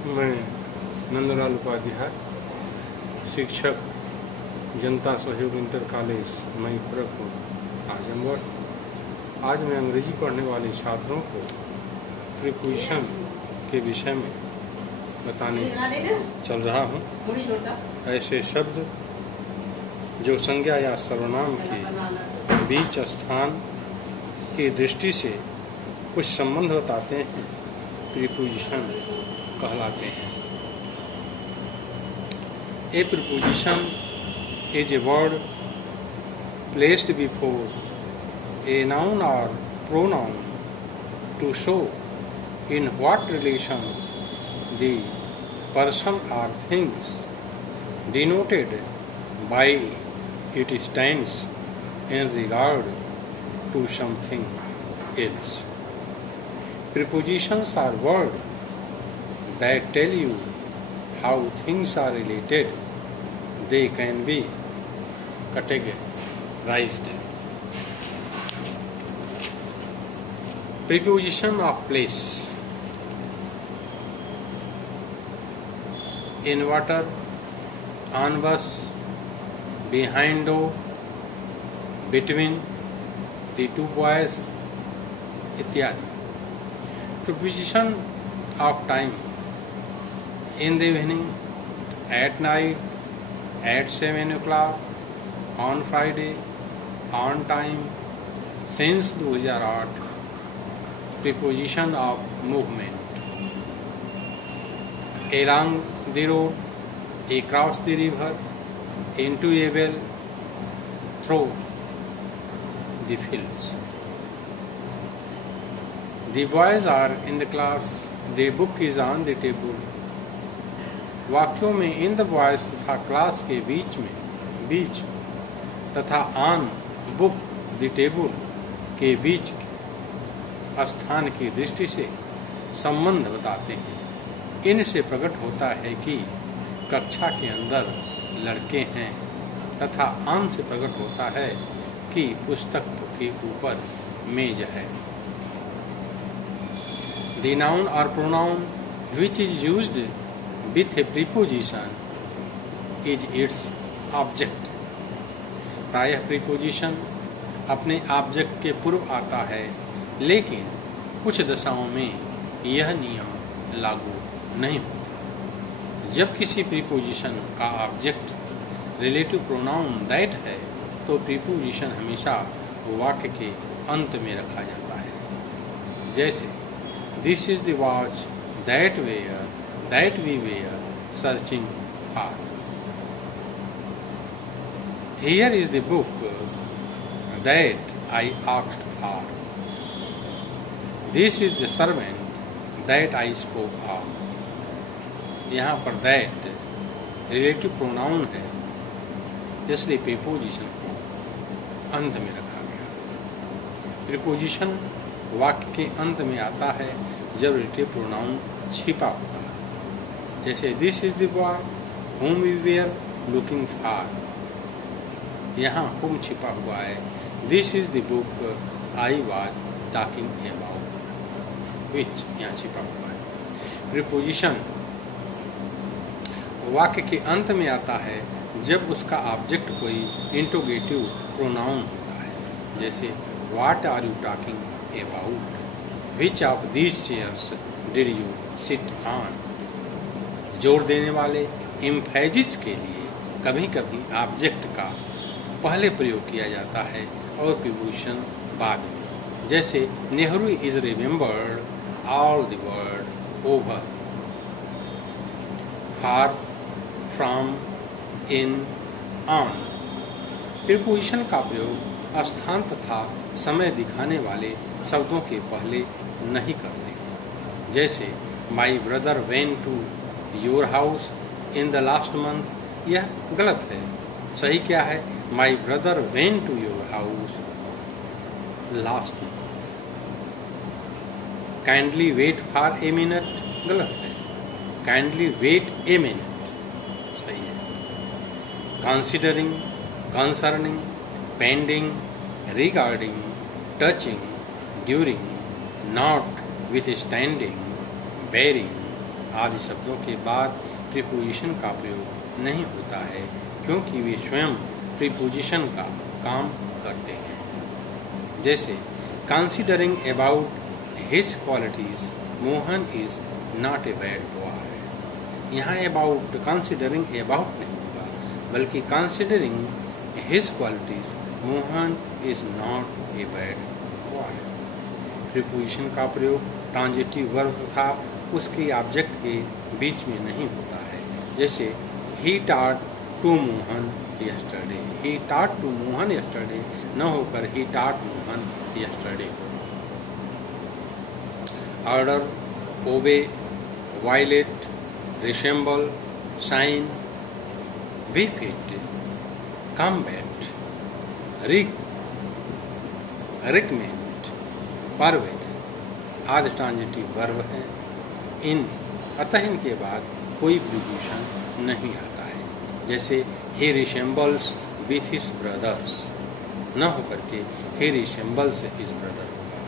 मैं नंदलाल उपाध्याय, शिक्षक, जनता सहयोग इंटर कॉलेज मई खड़गपुर, आजमगढ़। आज मैं अंग्रेजी पढ़ने वाले छात्रों को प्रीपोजिशन के विषय में बताने चल रहा हूँ। ऐसे शब्द जो संज्ञा या सर्वनाम के बीच स्थान की दृष्टि से कुछ संबंध बताते हैं, प्रीपोजिशन कहलाते हैं। A preposition is a word placed before a noun or pronoun to show in what relation the person or things denoted by it stands in regard to something else. Prepositions are words that tell you how things are related. They can be categorized. Preposition of place. In water, on bus, behind door, between the two boys, इत्यादि। Preposition of time. In the evening, at night, at 7 o'clock, on Friday, on time, since 2008, preposition of movement. Along the road, across the river, into a well, through the fields. The boys are in the class, the book is on the table. वाक्यों में in the boys तथा class के बीच तथा on book the table के बीच स्थान की दृष्टि से संबंध बताते हैं। इनसे प्रकट होता है कि कक्षा के अंदर लड़के हैं तथा ऑन से प्रकट होता है कि पुस्तक के ऊपर मेज है। द नाउन और pronoun which is used with a preposition is its object. प्रायः preposition अपने ऑब्जेक्ट के पूर्व आता है, लेकिन कुछ दशाओं में यह नियम लागू नहीं होता। जब किसी preposition का ऑब्जेक्ट रिलेटिव प्रोनाउन दैट है, तो preposition हमेशा वाक्य के अंत में रखा जाता है। जैसे This is the watch that we were searching for. Here is the book that I asked for. This is the servant that I spoke of. यहाँ पर that relative pronoun है, इसलिए preposition को अंत में रखा गया। preposition वाक्य के अंत में आता है जब relative pronoun छिपा होता है। जैसे this is the boy whom we were looking for, यहाँ whom छिपा हुआ है। This is the book I was talking about, which यहाँ छिपा हुआ है। प्रीपोजिशन वाक्य के अंत में आता है जब उसका ऑब्जेक्ट कोई इंट्रोगेटिव प्रोनाउन होता है। जैसे what are you talking about, which of these chairs did you sit on. जोर देने वाले एम्फेसिस के लिए कभी कभी ऑब्जेक्ट का पहले प्रयोग किया जाता है और प्रीपोजिशन बाद में। जैसे Nehru is remembered all the world over. Far, from, in, on. Preposition का प्रयोग स्थान तथा समय दिखाने वाले शब्दों के पहले नहीं करते हैं। जैसे my brother went to your house in the last month, यह गलत है। सही क्या है? My brother went to your house last month. Kindly wait for a minute, गलत है। काइंडली वेट ए मिनट सही है। Considering, concerning, pending, regarding, touching, during, notwithstanding, bearing, आदि शब्दों के बाद प्रीपोजिशन का प्रयोग नहीं होता है, क्योंकि वे स्वयं प्रीपोजिशन का काम करते हैं। जैसे considering about his qualities Mohan is not a bad boy. यहाँ अबाउट कंसीडरिंग अबाउट नहीं होगा, बल्कि considering his qualities Mohan is not a bad boy. Preposition का प्रयोग ट्रांजिटिव वर्ब तथा उसके ऑब्जेक्ट के बीच में नहीं होता है। जैसे he taught to Mohan yesterday, he taught to Mohan yesterday न होकर he taught Mohan yesterday. Order, obey, violate, resemble, sign, befit, combat, recommend, pervade आदि ट्रांजिटिव वर्ब हैं। अतः इनके बाद कोई प्रीपोजिशन नहीं आता है। जैसे he resembles with his brothers न होकर के he resembles his brother होगा।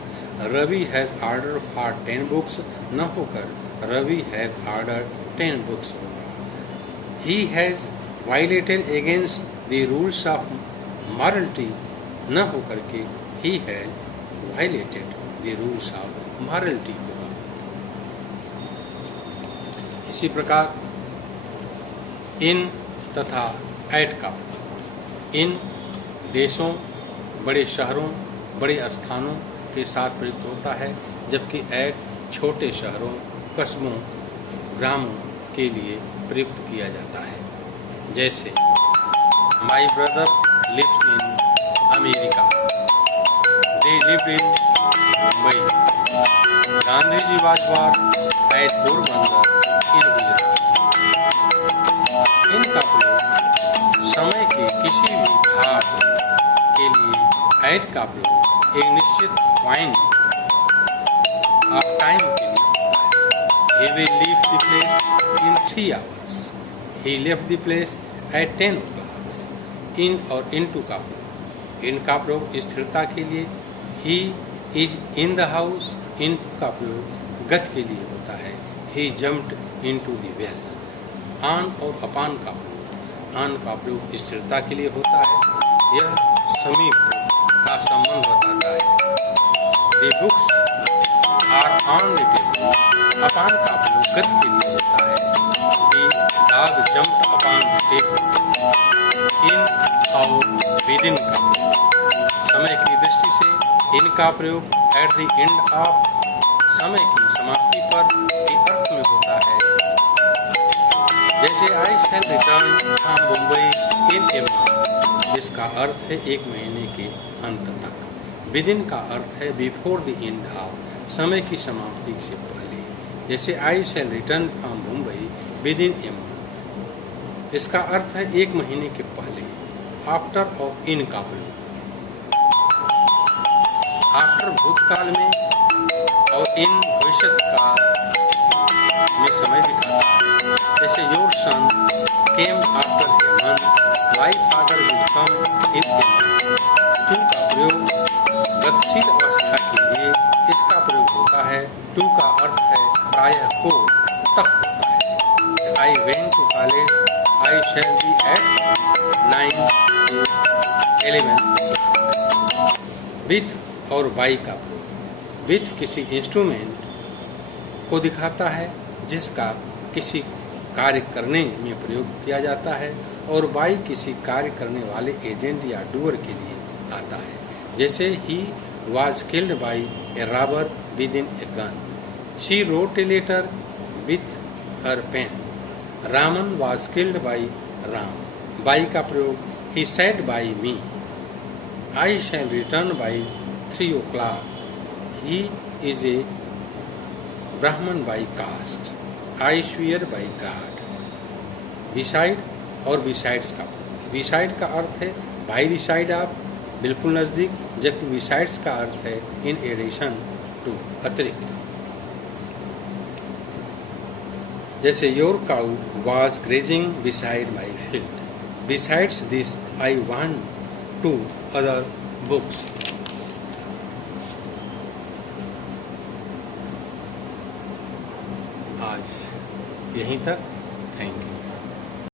Ravi has ordered for 10 books न होकर रवि has ordered 10 books होगा। He has violated against the rules of morality न होकर के he has violated the rules of morality होगा। इसी प्रकार इन तथा एट का इन देशों, बड़े शहरों, बड़े स्थानों के साथ प्रयुक्त होता है, जबकि एट छोटे शहरों, कस्बों, ग्रामों के लिए प्रयुक्त किया जाता है। जैसे my brother lives in America, they live in Mumbai, Gandhi ji was born at Porbandar in Gujarat. इनका प्रयोग समय के किसी भी भाग के लिए एट का प्रयोग एक निश्चित पॉइंट ऑफ टाइम के लिए होता है। He will leave the place in 3 hours. He left the place at 10 o'clock. इन और into का प्रयोग, इन का प्रयोग स्थिरता के लिए, he is in the house, into का प्रयोग गति के लिए होता है। He jumped into the well. आन और अपान का प्रयोग, आन का प्रयोग स्थिरता के लिए होता है, यह समीप का संबंध बताता है। The books are on the table. अपान का प्रयोग गति के लिए होता है। The dog jumped upon the table. In और within का समय की दृष्टि से इन का प्रयोग at the end of समय की समाप्ति पर के अर्थ में होता है। जैसे I shall return from Mumbai in a month, जिसका अर्थ है 1 महीने के अंत तक। विदिन का अर्थ है बिफोर द एंड ऑफ, समय की समाप्ति से पहले। जैसे I shall return from Mumbai within a month, इसका अर्थ है 1 महीने के पहले। आफ्टर और इन का प्रयोग आफ्टर भूतकाल में और इन भविष्य काल में समय दिखाता है। जैसे your son came after a month, my father will come in a month. To का प्रयोग गतिशील अवस्था के लिए इसका प्रयोग होता है। टू का अर्थ है प्रायः को, तक होता है। I went to college, I shall be at 9 to 11। With और बाई का प्रयोग, विथ किसी इंस्ट्रूमेंट को दिखाता है जिसका किसी कार्य करने में प्रयोग किया जाता है, और बाई किसी कार्य करने वाले एजेंट या डूअर के लिए आता है। जैसे he was killed by a robber with in a gun, she wrote a letter with her pen. Raman was killed by Ram, by का प्रयोग he said by me. I shall return by 3 o'clock, he is a Brahmin by caste, I swear by God. Beside और besides का प्रयोग, beside का अर्थ है by the side of, बिल्कुल नजदीक, जबकि बिसाइड्स का अर्थ है इन एडिशन टू, अतिरिक्त। जैसे your cow was grazing beside my field, besides this I want 2 other books। आज यहीं तक, थैंक यू।